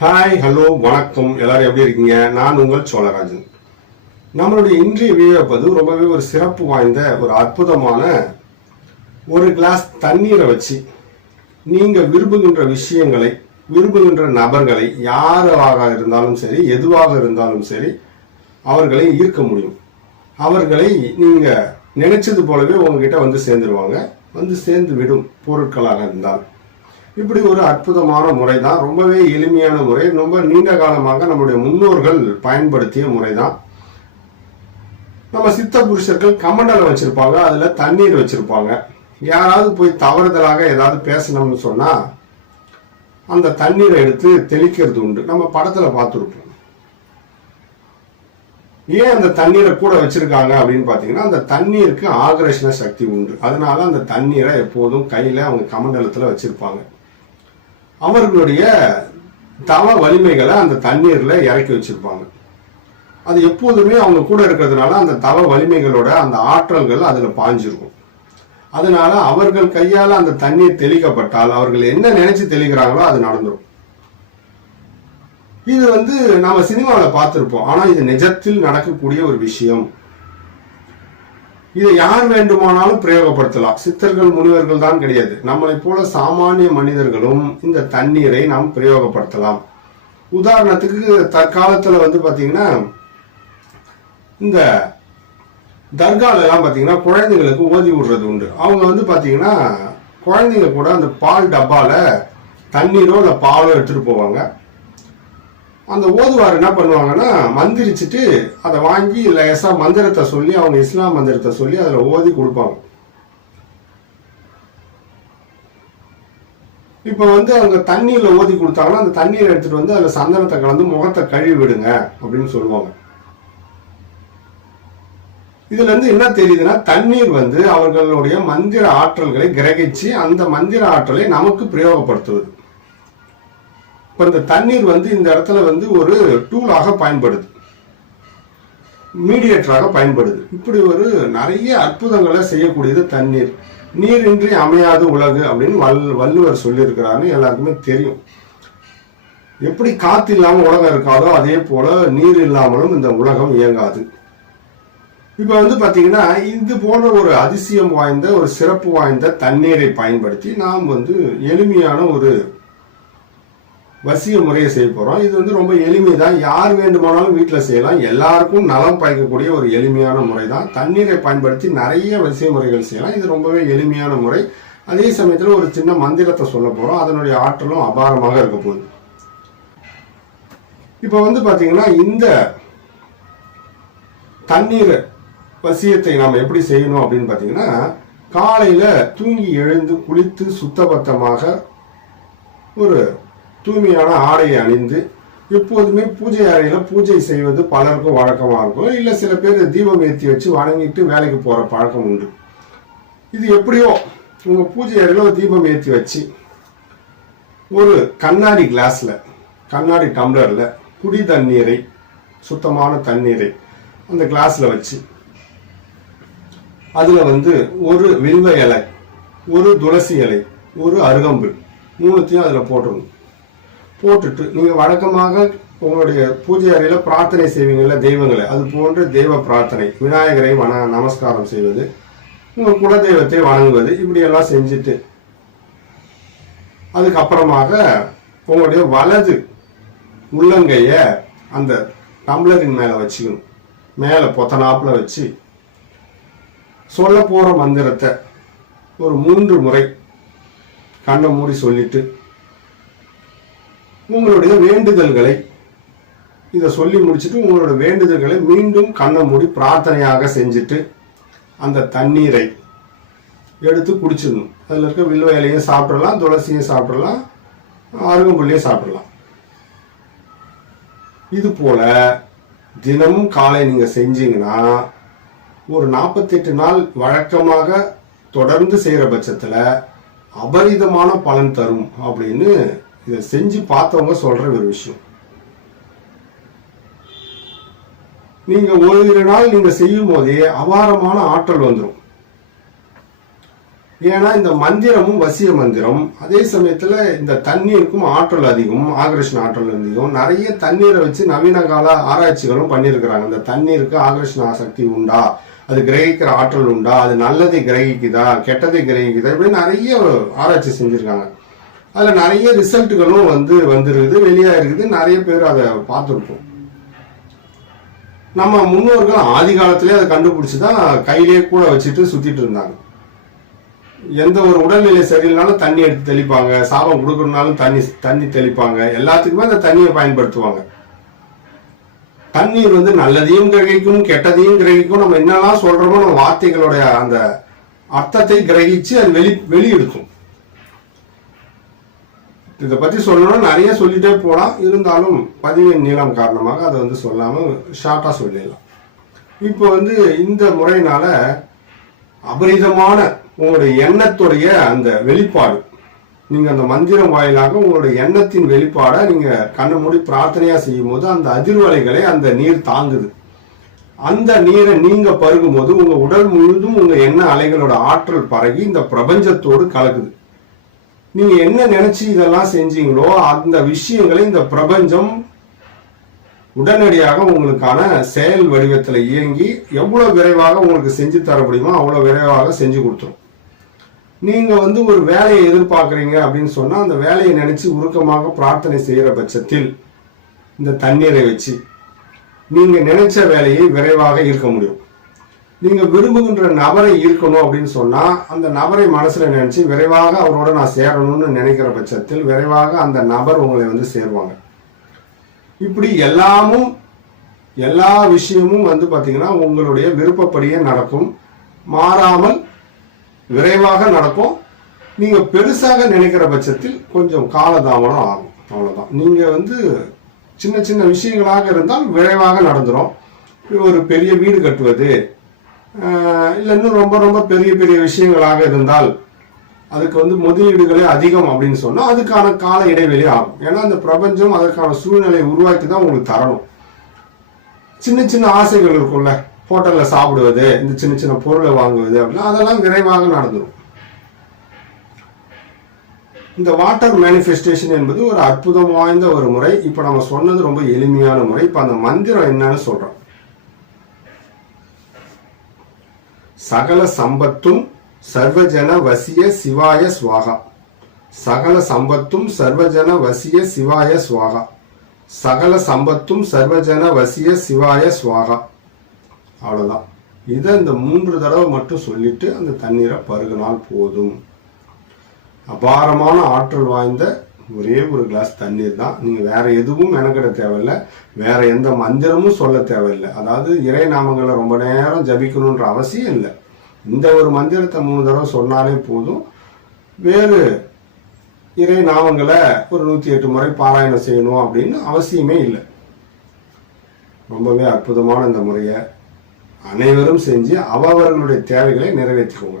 Hi hello வணக்கம். எல்லாரும் எப்படி இருக்கீங்க? நான் உங்கள் சோழராஜன். நம்மளுடைய இன்றைய வீடியோ பதிவு ரொம்பவே ஒரு சிறப்பு வாய்ந்த ஒரு அற்புதமான ஒரு கிளாஸ் தண்ணீரை வச்சு நீங்கள் விரும்புகின்ற விஷயங்களை விரும்புகின்ற நபர்களை யாராக இருந்தாலும் சரி எதுவாக இருந்தாலும் சரி அவர்களை ஈர்க்க முடியும். அவர்களை நீங்கள் நினைச்சது போலவே உங்ககிட்ட வந்து சேர்ந்துருவாங்க. வந்து சேர்ந்து விடும் பொருட்களாக இருந்தால். இப்படி ஒரு அற்புதமான முறை தான் ரொம்பவே எளிமையான முறை. ரொம்ப நீண்ட காலமாக நம்முடைய முன்னோர்கள் பயன்படுத்திய முறை தான் நம்ம சித்த புருஷர்கள் கமண்டலம் வச்சிருப்பாங்க அதுல தண்ணீர் வச்சிருப்பாங்க. யாராவது போய் தவறுதலாக ஏதாவது பேசணும்னு சொன்னா அந்த தண்ணீரை எடுத்து தெளிக்கிறது உண்டு. நம்ம படத்துல பார்த்துருப்போம். ஏன் அந்த தண்ணீரை கூட வச்சிருக்காங்க அப்படின்னு பாத்தீங்கன்னா அந்த தண்ணீருக்கு ஆகர்ஷண சக்தி உண்டு. அதனால அந்த தண்ணீரை எப்போதும் கையில அவங்க கமண்டலத்துல வச்சிருப்பாங்க. அவர்களுடைய தவ வலிமைகளை அந்த தண்ணீர்ல இறக்கி வச்சிருப்பாங்க. அது எப்போதுமே அவங்க கூட இருக்கிறதுனால அந்த தவ வலிமைகளோட அந்த ஆற்றல்கள் அதுல பாஞ்சிருக்கும். அதனால அவர்கள் கையால அந்த தண்ணீர் தெளிக்கப்பட்டால் அவர்கள் என்ன நினைச்சு தெளிக்கிறாங்களோ அது நடந்துடும் இது வந்து நாம சினிமாவில் பார்த்துருப்போம். ஆனால் இது நிஜத்தில் நடக்கக்கூடிய ஒரு விஷயம். இதை யார் வேண்டுமானாலும் பிரயோகப்படுத்தலாம். சித்தர்கள் முனிவர்கள் தான் கிடையாது. நம்மளை போல சாமானிய மனிதர்களும் இந்த தண்ணீரை நாம் பிரயோகப்படுத்தலாம். உதாரணத்துக்கு தற்காலத்துல வந்து பாத்தீங்கன்னா இந்த தர்கால எல்லாம் பாத்தீங்கன்னா குழந்தைங்களுக்கு ஓதி விடுறது உண்டு. அவங்க வந்து பாத்தீங்கன்னா குழந்தைங்க கூட அந்த பால் டப்பால தண்ணீரோ இல்ல பாலோ எடுத்துட்டு போவாங்க. அந்த ஓதுவார் என்ன பண்ணுவாங்கன்னா மந்திரிச்சுட்டு அதை வாங்கி லேசாக மந்திரத்தை சொல்லி அவங்க இஸ்லாம் மந்திரத்தை சொல்லி அதில் ஓதி கொடுப்பாங்க. இப்போ வந்து அவங்க தண்ணியில் ஓதி கொடுத்தாங்கன்னா அந்த தண்ணீரை எடுத்துகிட்டு வந்து அதில் சந்தனத்தை கலந்து முகத்தை கழுவி விடுங்க அப்படின்னு சொல்லுவாங்க. இதுலேருந்து என்ன தெரியுதுன்னா தண்ணீர் வந்து அவர்களுடைய மந்திர ஆற்றல்களை கிரகிச்சு அந்த மந்திர ஆற்றலை நமக்கு பிரயோகப்படுத்துவது. இப்போ இந்த தண்ணீர் வந்து இந்த இடத்துல வந்து ஒரு டூலாக பயன்படுது. மீடியேட்டராக பயன்படுது. இப்படி ஒரு நிறைய அற்புதங்களை செய்யக்கூடியது தண்ணீர். நீரின்றி அமையாது உலகு அப்படின்னு வல் வள்ளுவர் சொல்லியிருக்கிறாருன்னு எல்லாருக்குமே தெரியும். எப்படி காத்து இல்லாமல் உலகம் இருக்காதோ அதே போல நீர் இல்லாமலும் இந்த உலகம் இயங்காது. இப்போ வந்து பார்த்தீங்கன்னா இது போன்ற ஒரு அதிசயம் வாய்ந்த ஒரு சிறப்பு வாய்ந்த தண்ணீரை பயன்படுத்தி நாம் வந்து எளிமையான ஒரு வசிய முறையை செய்ய போகிறோம் இது வந்து ரொம்ப எளிமை தான் யார் வேண்டுமானாலும் வீட்டில் செய்யலாம். எல்லாருக்கும் நலம் பயக்கக்கூடிய ஒரு எளிமையான முறை தான் தண்ணீரை பயன்படுத்தி நிறைய வசிய முறைகள் செய்யலாம். இது ரொம்பவே எளிமையான முறை. அதே சமயத்தில் ஒரு சின்ன மந்திரத்தை சொல்ல போகிறோம் அதனுடைய ஆற்றலும் அபாரமாக இருக்க போகுது. இப்போ வந்து பார்த்தீங்கன்னா இந்த தண்ணீர் வசியத்தை நாம் எப்படி செய்யணும் அப்படின்னு பார்த்தீங்கன்னா காலையில் தூங்கி எழுந்து குளித்து சுத்தபத்தமாக ஒரு தூய்மையான ஆடையை அணிந்து எப்போதுமே பூஜை அறையில பூஜை செய்வது பலருக்கும் வழக்கமாக இருக்கும். இல்ல சில பேர் தீபம் ஏற்றி வச்சு வணங்கிட்டு வேலைக்கு போற பழக்கம் உண்டு. இது எப்படியோ உங்க பூஜை அறையில ஒரு தீபம் ஏற்றி வச்சு ஒரு கண்ணாடி கிளாஸ்ல கண்ணாடி டம்ளர்ல குடி தண்ணீரை சுத்தமான தண்ணீரை அந்த கிளாஸ்ல வச்சு அதுல வந்து ஒரு வில்வ இலை ஒரு துளசி இலை ஒரு அருகம்பு மூணுத்தையும் அதுல போட்டுருணும் போட்டுட்டு நீங்கள் வழக்கமாக உங்களுடைய பூஜை அறையில் பிரார்த்தனை செய்வீங்கல்ல தெய்வங்களை. அது போன்ற தெய்வ பிரார்த்தனை. விநாயகரை வண நமஸ்காரம் செய்வது உங்கள் குலதெய்வத்தை வணங்குவது இப்படியெல்லாம் செஞ்சுட்டு அதுக்கப்புறமாக உங்களுடைய வலது உள்ளங்கையை அந்த டம்ளரின் மேலே வச்சுக்கணும். மேலே பொத்தனாப்பில் வச்சு சொல்ல போகிற மந்திரத்தை ஒரு மூன்று முறை கண்ணை மூடி சொல்லிட்டு உங்களுடைய வேண்டுதல்களை இதை சொல்லி முடிச்சுட்டு உங்களோட வேண்டுதல்களை மீண்டும் கண்ணை மூடி பிரார்த்தனையாக செஞ்சுட்டு அந்த தண்ணீரை எடுத்து குடிச்சிடணும். அதில் இருக்க வில்வ இலையும் சாப்பிடலாம் துளசியும் சாப்பிடலாம் அருகம்புள்ளியும் சாப்பிடலாம். இது போல தினமும் காலை நீங்கள் செஞ்சீங்கன்னா ஒரு நாற்பத்தெட்டு நாள் வழக்கமாக தொடர்ந்து செய்கிற பட்சத்தில் அபரிதமான பலன் தரும் அப்படின்னு இதை செஞ்சு பார்த்தவங்க சொல்ற ஒரு விஷயம். நீங்க ஓரிரு நாள் நீங்க செய்யும் போதே அபாரமான ஆற்றல் வந்துடும் ஏன்னா இந்த மந்திரமும் வசிய மந்திரம் அதே சமயத்துல இந்த தண்ணீருக்கும் ஆற்றல் அதிகம் ஆகர்ஷண ஆற்றல் அதிகம். நிறைய தண்ணீரை வச்சு நவீன கால ஆராய்ச்சிகளும் பண்ணியிருக்கிறாங்க. இந்த தண்ணீருக்கு ஆகர்ஷண சக்தி உண்டா? அது கிரகிக்கிற ஆற்றல் உண்டா? அது நல்லதை கிரகிக்குதா? கெட்டதை கிரகிக்குதா? இப்படி நிறைய ஆராய்ச்சி செஞ்சிருக்காங்க. அதில் நிறைய ரிசல்ட்டுகளும் வந்து வந்துருக்குது வெளியாக இருக்குது நிறைய பேர் அதை பார்த்துருப்போம். நம்ம முன்னோர்கள் ஆதி காலத்திலே அதை கண்டுபிடிச்சி தான் கையிலேயே கூட வச்சுட்டு சுற்றிட்டு இருந்தாங்க. எந்த ஒரு உடல்நிலை சரியில்லைனாலும் தண்ணி எடுத்து தெளிப்பாங்க. சாபம் கொடுக்கணுனாலும் தண்ணி தண்ணி தெளிப்பாங்க. எல்லாத்துக்குமே அந்த தண்ணியை பயன்படுத்துவாங்க. தண்ணீர் வந்து நல்லதையும் கிரகிக்கும் கெட்டதையும் கிரகிக்கும். நம்ம என்னெல்லாம் சொல்கிறோமோ நம்ம வார்த்தைகளுடைய அந்த அர்த்தத்தை கிரகிச்சு அது வெளி வெளியெடுக்கும். இதை பற்றி சொல்லணும்னா நிறைய சொல்லிட்டே போகலாம் இருந்தாலும் பதிவின் நீளம் காரணமாக அதை வந்து சொல்லாமல் ஷார்ட்டாக சொல்லிடலாம். இப்போ வந்து இந்த முறையினால அபரிதமான உங்களுடைய எண்ணத்துடைய அந்த வெளிப்பாடு. நீங்கள் அந்த மந்திரம் வாயிலாக உங்களுடைய எண்ணத்தின் வெளிப்பாடை நீங்கள் கண்ணை மூடி பிரார்த்தனையாக செய்யும் போது அந்த அதிர்வலைகளை அந்த நீர் தாங்குது. அந்த நீரை நீங்கள் பருகும் போது உடல் முழுதும் உங்கள் எண்ண அலைகளோட ஆற்றல் பரவி இந்த பிரபஞ்சத்தோடு கலக்குது. நீங்க என்ன நினைச்சு இதெல்லாம் செஞ்சீங்களோ அந்த விஷயங்களை இந்த பிரபஞ்சம் உடனடியாக உங்களுக்கான செயல் வடிவத்தில் இயங்கி எவ்வளவு விரைவாக உங்களுக்கு செஞ்சு தர முடியுமோ அவ்வளவு விரைவாக செஞ்சு கொடுத்துரும். நீங்க வந்து ஒரு வேலையை எதிர்பார்க்குறீங்க அப்படின்னு சொன்னா அந்த வேலையை நினைச்சு உருக்கமாக பிரார்த்தனை செய்யற பட்சத்தில் இந்த தண்ணீரை வச்சு நீங்க நினைச்ச வேலையை விரைவாக இருக்க முடியும். நீங்க விரும்புகின்ற நபரை ஈர்க்கணும் அப்படின்னு சொன்னா அந்த நபரை மனசுல நினைச்சு விரைவாக அவரோட நான் சேரணும்னு நினைக்கிற பட்சத்தில் விரைவாக அந்த நபர் உங்களை வந்து சேருவாங்க. இப்படி எல்லாமும் எல்லா விஷயமும் வந்து பாத்தீங்கன்னா உங்களுடைய விருப்பப்படியே நடக்கும். மாறாமல் விரைவாக நடக்கும். நீங்க பெருசாக நினைக்கிற பட்சத்தில் கொஞ்சம் காலதாமதம் ஆகும். அவ்வளவுதான். நீங்க வந்து சின்ன சின்ன விஷயங்களாக இருந்தால் விரைவாக நடந்துடும் ஒரு பெரிய வீடு கட்டுவது இல்லை இன்னும் ரொம்ப ரொம்ப பெரிய பெரிய விஷயங்களாக இருந்தால் அதுக்கு வந்து முதலீடுகளே அதிகம் அப்படின்னு சொன்னால் அதுக்கான கால இடைவெளி ஆகும். ஏன்னா அந்த பிரபஞ்சம் அதற்கான சூழ்நிலையை உருவாக்கி தான் உங்களுக்கு தரணும். சின்ன சின்ன ஆசைகள் இருக்கும்ல. ஹோட்டலில் சாப்பிடுவது இந்த சின்ன சின்ன பொருளை வாங்குவது அப்படின்னா அதெல்லாம் விரைவாக நடந்துடும் இந்த வாட்டர் மேனிஃபெஸ்டேஷன் என்பது ஒரு அற்புதம் வாய்ந்த ஒரு முறை. இப்போ நம்ம சொன்னது ரொம்ப எளிமையான முறை. இப்போ அந்த மந்திரம் என்னன்னு சொல்கிறோம் சகல சம்பத்தும் சர்வஜன வசிய சிவாய சுவாகா. சகல சம்பத்தும் சர்வஜன வசிய சிவாய சுவாகா. சகல சம்பத்தும் சர்வஜன வசிய சிவாய சுவாகா. அவ்வளோதான் இதை இந்த மூன்று தடவை மட்டும் சொல்லிட்டு அந்த தண்ணீரை பருகினால் போதும். அபாரமான ஆற்றல் வாய்ந்த ஒரே ஒரு கிளாஸ் தண்ணீர் தான். நீங்கள் வேற எதுவும் மெனக்கிட தேவையில்லை. வேற எந்த மந்திரமும் சொல்ல தேவையில்லை. அதாவது இறை நாமங்களை ரொம்ப நேரம் ஜபிக்கணுன்ற அவசியம் இல்லை. இந்த ஒரு மந்திரத்தை மூணு தடவை சொன்னாலே போதும். வேறு இறை நாமங்களை ஒரு நூற்றி எட்டு முறை பாராயணம் செய்யணும் அப்படின்னு அவசியமே இல்லை. ரொம்பவே அற்புதமான இந்த முறையை அனைவரும் செஞ்சு அவரவர்களுடைய தேவைகளை நிறைவேற்றிக்கோங்க.